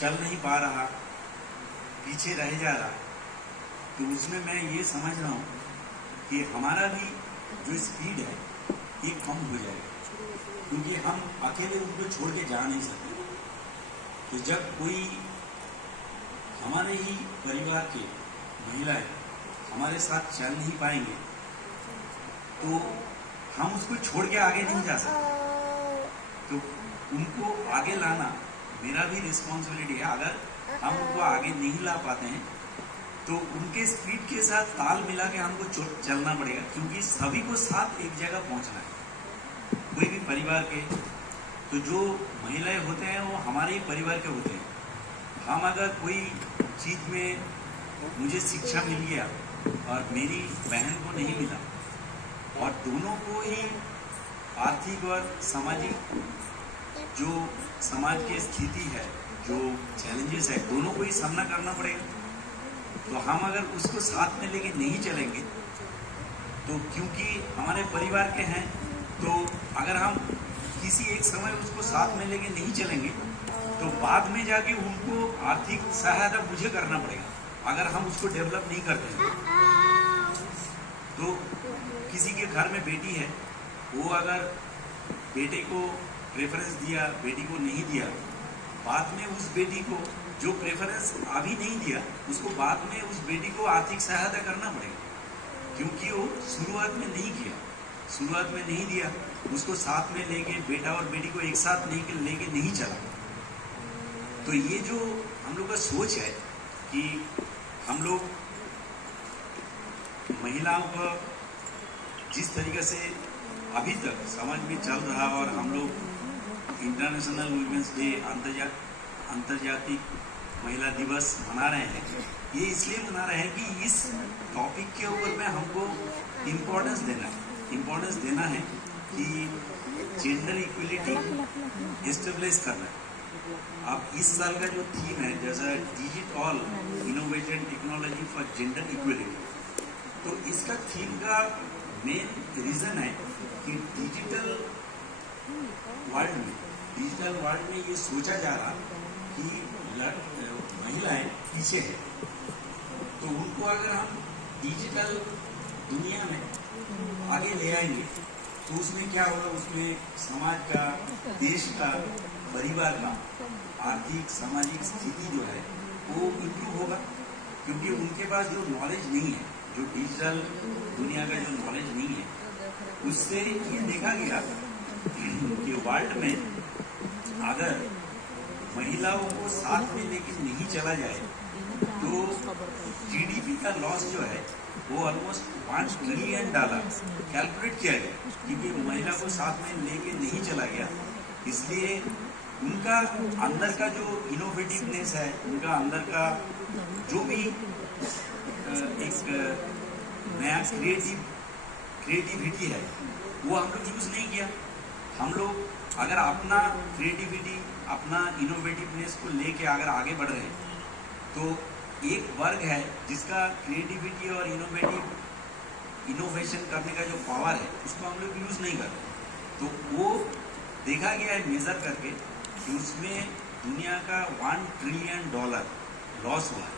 चल नहीं पा रहा, पीछे रह जा रहा, तो उसमें मैं ये समझ रहा हूँ कि हमारा भी जो स्पीड है ये कम हो जाएगा, क्योंकि हम अकेले उनको छोड़ के जा नहीं सकते। तो जब कोई हमारे ही परिवार के महिलाएं हमारे साथ चल नहीं पाएंगे तो हम उसको छोड़ के आगे नहीं जा सकते। तो उनको आगे लाना मेरा भी रिस्पॉन्सिबिलिटी है। अगर हम उनको आगे नहीं ला पाते हैं तो उनके स्पीड के साथ ताल मिला के हमको चलना पड़ेगा, क्योंकि सभी को साथ एक जगह पहुंचना है। कोई भी परिवार के तो जो महिलाएं होते हैं वो हमारे ही परिवार के होते हैं। हम अगर कोई चीज में मुझे शिक्षा मिल गया और मेरी बहन को नहीं मिला, और दोनों को ही आर्थिक और सामाजिक जो समाज की स्थिति है, जो चैलेंजेस है, दोनों को ही सामना करना पड़ेगा। तो हम अगर उसको साथ में लेके नहीं चलेंगे तो क्योंकि हमारे परिवार के हैं, तो अगर हम किसी एक समय उसको साथ में लेके नहीं चलेंगे तो बाद में जाके उनको आर्थिक सहायता मुझे करना पड़ेगा अगर हम उसको डेवलप नहीं करते हैं। तो किसी के घर में बेटी है, वो अगर बेटे को प्रेफरेंस दिया, बेटी को नहीं दिया, बाद में उस बेटी को जो प्रेफरेंस अभी नहीं दिया उसको बाद में उस बेटी को आर्थिक सहायता करना पड़ेगा, क्योंकि वो शुरुआत में नहीं किया, शुरुआत में नहीं दिया, उसको साथ में लेके बेटा और बेटी को एक साथ लेके नहीं चला। तो ये जो हम लोग का सोच है कि हम लोग महिलाओं का जिस तरीके से अभी तक समाज में चल रहा, और हम लोग इंटरनेशनल वुमेन्स डे अंतर्जातिक महिला दिवस मना रहे हैं, ये इसलिए मना रहे हैं कि इस टॉपिक के ऊपर में हमको इम्पोर्टेंस देना है कि जेंडर इक्वलिटी एस्टेब्लिश करना है। अब इस साल का जो थीम है जैसा digital innovated technology for gender equality, तो इसका थीम का मेन रीजन है कि डिजिटल वर्ल्ड में ये सोचा जा रहा कि महिलाएं पीछे है, तो उनको अगर हम डिजिटल दुनिया में आगे ले आएंगे तो उसमें क्या होगा, उसमें समाज का, देश का, परिवार का आर्थिक सामाजिक स्थिति जो है वो इम्प्रूव होगा, क्योंकि उनके पास जो नॉलेज नहीं है, जो डिजिटल दुनिया का जो नॉलेज नहीं है, उससे ये देखा गया कि वर्ल्ड में अगर महिलाओं को साथ में लेके नहीं चला जाए तो जीडीपी का लॉस जो है वो ऑलमोस्ट $1 ट्रिलियन कैलकुलेट किया गया, क्योंकि महिला को साथ में लेके नहीं चला गया। इसलिए उनका अंदर का जो इनोवेटिवनेस है, उनका अंदर का जो भी एक नया क्रिएटिविटी है वो हम लोग यूज नहीं किया। हम लोग अगर अपना क्रिएटिविटी, अपना इनोवेटिवनेस को लेके अगर आगे बढ़ रहे हैं, तो एक वर्ग है जिसका क्रिएटिविटी और इनोवेशन करने का जो पावर है उसको हम लोग यूज नहीं करते। तो वो देखा गया है मेजर करके कि उसमें दुनिया का $1 ट्रिलियन लॉस हुआ है,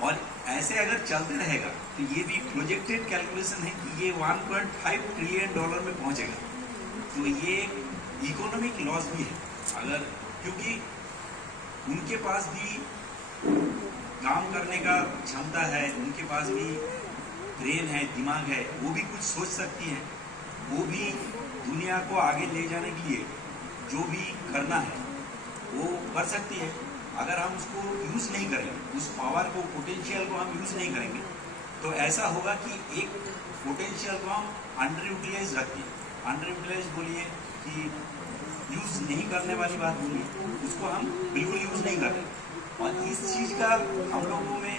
और ऐसे अगर चलते रहेगा तो ये भी प्रोजेक्टेड कैलकुलेशन है कि ये $1.5 ट्रिलियन में पहुंचेगा। तो ये इकोनॉमिक लॉस भी है, अगर क्योंकि उनके पास भी काम करने का क्षमता है, उनके पास भी ब्रेन है, दिमाग है, वो भी कुछ सोच सकती हैं, वो भी दुनिया को आगे ले जाने के लिए जो भी करना है वो कर सकती है। अगर हम उसको यूज नहीं करेंगे, उस पावर को, पोटेंशियल को हम यूज नहीं करेंगे, तो ऐसा होगा कि एक पोटेंशियल को हम अंडर यूटिलाइज रखते हैं। अंडर यूटिलाइज बोलिए कि यूज नहीं करने वाली बात बोलिए, उसको हम बिल्कुल यूज नहीं करते। और इस चीज का हम लोगों में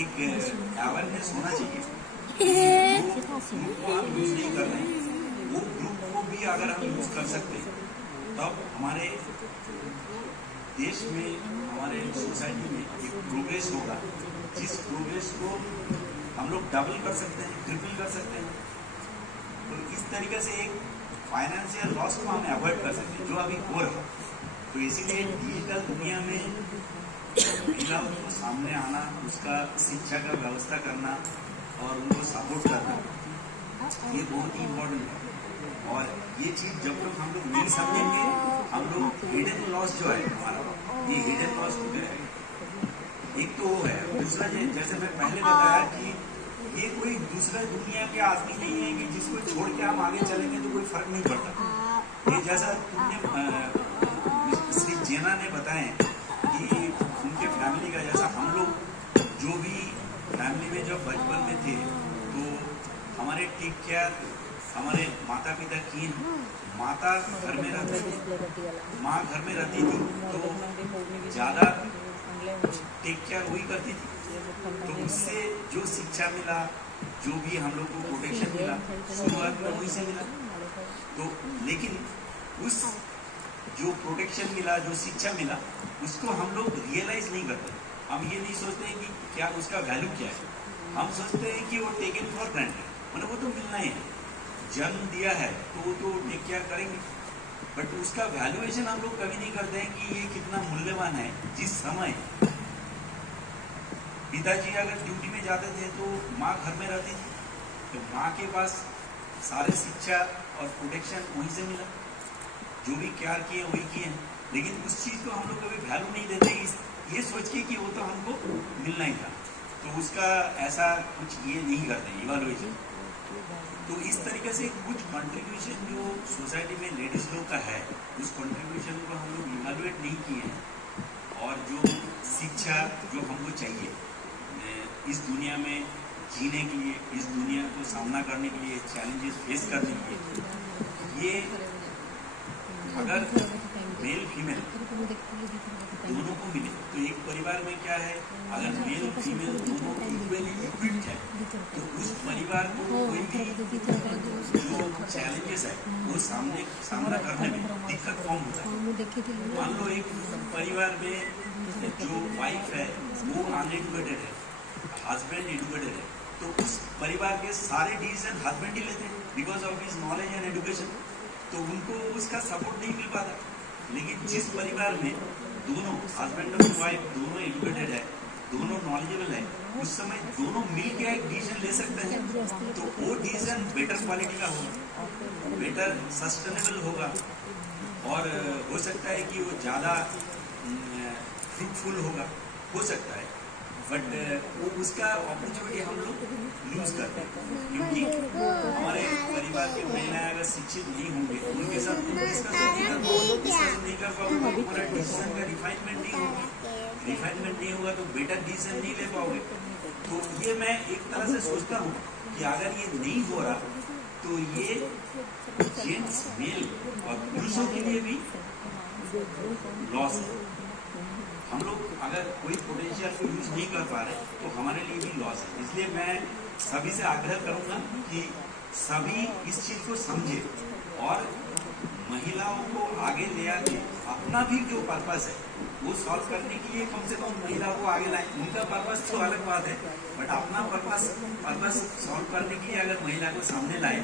एक अवेयरनेस होना चाहिए कि जो ग्रुप को हम यूज नहीं कर रहे हैं वो ग्रुप को भी अगर हम यूज कर सकते हैं तब हमारे देश में, हमारे सोसाइटी में एक प्रोग्रेस होगा, जिस प्रोग्रेस को हम लोग डबल कर सकते हैं, ट्रिपल कर सकते हैं। तो इस तरीके से एक फाइनेंशियल लॉस को हम अवॉइड कर सकते हैं जो अभी हो रहा है। तो इसीलिए डिजिटल दुनिया में महिलाओं को सामने आना, उसका शिक्षा का व्यवस्था करना और उनको सपोर्ट करना, ये बहुत ही इम्पोर्टेंट है। और ये चीज जब तक हम लोग नहीं समझेंगे, हम लोग हिडन लॉस जो है हमारा, ये हिडन लॉस हो गया है। एक तो वो है, दूसरा जैसे मैं पहले बताया कि ये कोई दूसरा दुनिया के आदमी नहीं है कि जिसको छोड़ के हम आगे चलेंगे तो कोई फर्क नहीं पड़ता। ये जैसा तुमने श्री जेना ने बताया कि उनके फैमिली का, जैसा हम लोग जो भी फैमिली में जब बचपन में थे तो हमारे टेक केयर हमारे माता पिता की, माता घर में रहती थी, माँ घर में रहती थी तो ज्यादा टेक केयर वही करती थी। तो उससे जो शिक्षा मिला, जो भी हम लोग को प्रोटेक्शन मिला, शुरुआत में वही से मिला। तो लेकिन उस जो प्रोटेक्शन मिला, जो शिक्षा मिला, उसको हम लोग रियलाइज नहीं करते। हम ये नहीं सोचते हैं कि क्या उसका वैल्यू क्या है। हम सोचते हैं कि वो टेकन फॉर ग्रांटेड, मतलब वो तो मिलना ही है, जन्म दिया है तो वो तो टेक केयर करेंगे, बट उसका वैल्यूएशन हम लोग कभी नहीं करते हैं कि ये कितना मूल्यवान है। जिस समय पिताजी अगर ड्यूटी में जाते थे तो माँ घर में रहती थी, तो माँ के पास सारे शिक्षा और प्रोटेक्शन वहीं से मिला, जो भी केयर किए वही किए हैं। लेकिन उस चीज को हम लोग कभी वैल्यू नहीं देते, ये सोच के कि वो तो हमको मिलना ही था, तो उसका ऐसा कुछ ये नहीं करते इवैल्यूएशन। तो इस तरीके से कुछ कंट्रीब्यूशन जो सोसाइटी में लेडीज लोग का है, उस कंट्रीब्यूशन को हम लोग इवैल्यूएट नहीं किए हैं। और जो शिक्षा जो हमको चाहिए इस दुनिया में जीने के लिए, इस दुनिया को सामना करने के लिए, चैलेंजेस फेस करने के लिए, ये अगर मेल फीमेल दोनों को मिले तो एक परिवार में क्या है, अगर मेल फीमेल दोनों इक्वली इक्विप्ड है तो उस परिवार को कोई भी जो चैलेंजेस है वो सामना करने में दिक्कत कम होता है। मान लो एक परिवार में जो वाइफ है वो अनएडुकेटेड है, हस्बैंड एडुकेटेड है, तो उस परिवार के सारे डिसीजन हस्बैंड ही लेते हैं because of his knowledge and education, तो उनको उसका सपोर्ट नहीं मिल पाता। लेकिन जिस परिवार में दोनों हस्बैंड और वाइफ दोनों एजुकेटेड है, दोनों नॉलेजेबल है, उस समय दोनों मिलकर एक डिसीजन ले सकते हैं, तो वो डिसीजन बेटर क्वालिटी का होगा, बेटर सस्टेनेबल होगा और हो सकता है कि वो ज़्यादा फ्रूटफुल होगा, हो सकता है। बट वो उसका अपॉर्चुनिटी हम लोग लूज करते हैं, क्योंकि हमारे परिवार की महिलाएं अगर शिक्षित नहीं होंगे, उनके साथ डिस्कस नहीं कर पाओगे, हमारा डिसीजन का रिफाइनमेंट नहीं होगा तो बेटर डिसीजन नहीं ले पाओगे। तो ये मैं एक तरह से सोचता हूँ कि अगर ये नहीं हो रहा तो ये जेंट्स मेल और पुरुषों के लिए भी लॉस है। हम लोग अगर कोई पोटेंशियल को यूज नहीं कर पा रहे तो हमारे लिए भी लॉस है। इसलिए मैं सभी से आग्रह करूंगा कि सभी इस चीज को समझे और महिलाओं को आगे ले आके अपना भी जो पर्पस है वो सॉल्व करने के लिए कम से कम महिलाओं को आगे लाए। उनका पर्पस तो अलग बात है, बट अपना पर्पस सॉल्व करने के लिए अगर महिला को सामने लाए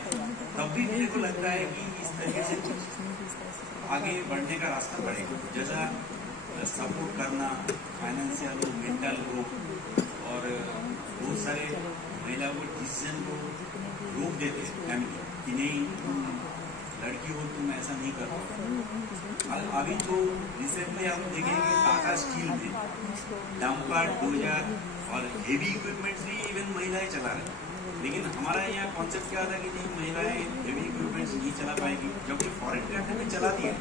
तब भी मेरे को लगता है कि इस तरीके से कुछ आगे बढ़ने का रास्ता बढ़ेगा। जैसा सपोर्ट करना, फाइनेंशियल हो, मेंटल हो, और बहुत सारे महिला को डिसीजन को रोक देते फैमिली कि नहीं तुम लड़की हो, तुम ऐसा नहीं कर पाओ। अभी तो रिसेंटली हम देखेंगे टाटा स्टील में डंपर, डोजर और हेवी इक्विपमेंट्स भी इवन महिलाएं चला रहे हैं। लेकिन हमारा यहाँ कॉन्सेप्ट क्या था कि नहीं महिलाएं हेवी इक्विपमेंट्स नहीं चला पाएगी, जबकि फॉरेन कंट्री में चला दिया,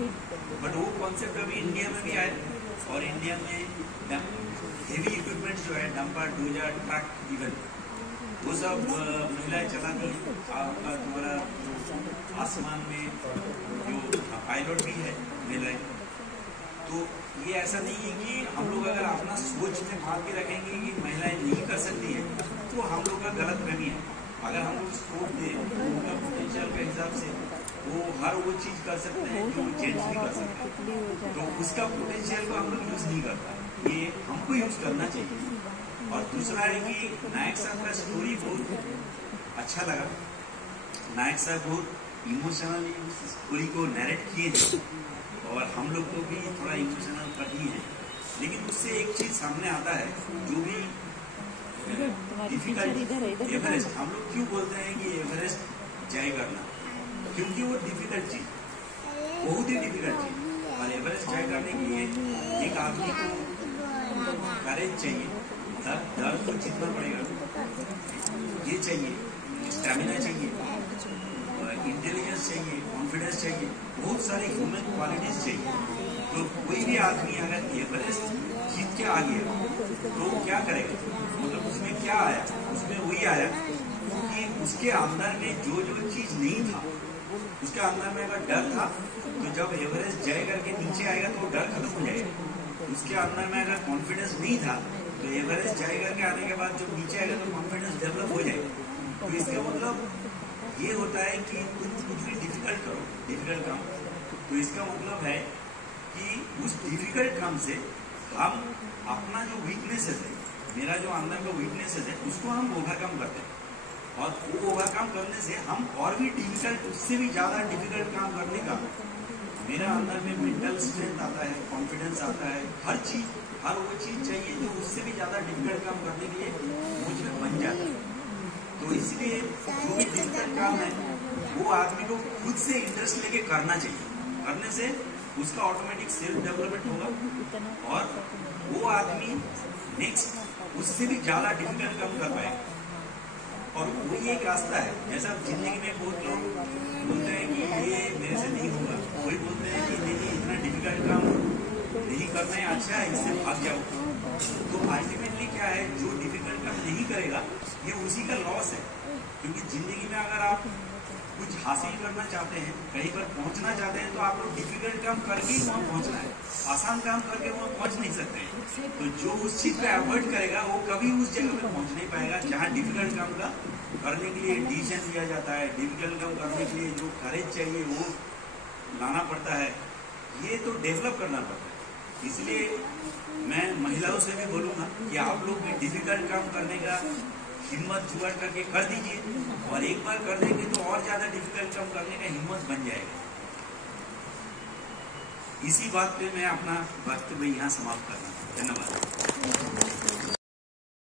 बट वो कॉन्सेप्ट अभी इंडिया में भी आया और इंडिया में हेवी इक्विपमेंट्स जो है डंपर, डोजर, ट्रक इवन वो सब महिलाएं चलाती हैं। आपका तुम्हारा आसमान में जो पायलट भी है महिलाएं। तो ये ऐसा नहीं है कि हम लोग अगर अपना सोच में बांध के रखेंगे कि महिलाएं नहीं कर सकती है तो हम लोग का गलत फहमी है। अगर हम लोग स्कोप दें उनका पोटेंशियल के हिसाब से वो हर वो चीज कर सकते हैं जो जेंट्स भी कर सकते हैं, तो उसका पोटेंशियल को हम लोग यूज नहीं करता, ये हमको यूज करना चाहिए। और दूसरा है कि नायक साहब का स्टोरी बहुत अच्छा लगा। नायक साहब बहुत इमोशनली उस स्टोरी को नैरेट किए हैं और हम लोग को भी थोड़ा इमोशनल करनी है, लेकिन उस उससे एक चीज सामने आता है जो भी डिफिकल्ट। एवरेस्ट हम लोग क्यों बोलते हैं कि एवरेस्ट तय करना, क्योंकि वो डिफिकल्ट चीज, बहुत ही डिफिकल्ट चीज। और एवरेस्ट तय करने के लिए एक आदमी को करेज चाहिए, दर्द को जीतना पड़ेगा, ये चाहिए, स्टैमिना चाहिए, इंटेलिजेंस चाहिए, कॉन्फिडेंस चाहिए, बहुत सारे ह्यूमन क्वालिटीज चाहिए। तो कोई भी आदमी अगर एवरेस्ट जीत के आ गया तो क्या करेगा, मतलब उसमें क्या आया, उसमें वही आया कि उसके अंदर में जो जो चीज नहीं था, उसके अंदर में अगर डर था तो जब एवरेस्ट जय करके नीचे आएगा तो डर खत्म हो जाएगा। उसके अंदर में अगर कॉन्फिडेंस नहीं था तो एवरेस्ट जय करके आने के बाद जब नीचे आएगा तो कॉन्फिडेंस डेवलप हो जाएगा। तो इसका मतलब ये होता है कि तुम कुछ भी डिफिकल्ट करो, डिफिकल्ट काम, तो इसका मतलब है कि उस डिफिकल्ट काम से हम अपना जो वीकनेसेस है, मेरा जो अंदर का वीकनेसेस है, उसको हम ओवरकम करते हैं। और वो ओवरकम करने से हम और भी डिफिकल्ट, उससे भी ज्यादा डिफिकल्ट काम करने का मेरा अंदर में मेंटल स्ट्रेंथ आता है, कॉन्फिडेंस आता है, हर चीज, हर वो चीज चाहिए जो उससे भी ज्यादा डिफिकल्ट काम करने के लिए मुझ में बन जाता है। तो इसलिए जो भी डिफिकल्ट काम है वो आदमी को खुद से इंटरेस्ट लेके करना चाहिए। करने से उसका ऑटोमेटिक सेल्फ डेवलपमेंट होगा और वो आदमी नेक्स्ट उससे भी ज्यादा डिफिकल्ट काम कर पाएगा। और वही एक रास्ता है। जैसा जिंदगी में बहुत लोग बोलते हैं कि ये मेरे से नहीं होगा, कोई बोलते हैं कि नहीं इतना डिफिकल्ट काम नहीं करना है, अच्छा है इससे भाग जाओ। तो अल्टीमेटली क्या है, जो डिफिकल्ट काम नहीं करेगा ये उसी का लॉस है। क्योंकि जिंदगी में अगर आप कुछ हासिल करना चाहते हैं, कहीं पर पहुंचना चाहते हैं, तो आपको डिफिकल्ट काम करके ही वहां पहुंचना है, आसान काम करके वहां पहुंच नहीं सकते। तो जो उस चीज को अवॉइड करेगा वो कभी उस जगह पे पहुंच नहीं पाएगा जहाँ डिफिकल्ट काम का करने के लिए डिसीजन लिया जाता है। डिफिकल्ट काम करने के लिए जो करेज चाहिए वो लाना पड़ता है, ये तो डेवलप करना पड़ता है। इसलिए मैं महिलाओं से भी बोलूंगा कि आप लोग भी डिफिकल्ट काम करने का हिम्मत जुगाड़ करके कर दीजिए, और एक बार कर देंगे तो और ज्यादा डिफिकल्ट काम करने का हिम्मत बन जाएगा। इसी बात पे मैं अपना वक्तव्य यहाँ समाप्त करना। धन्यवाद।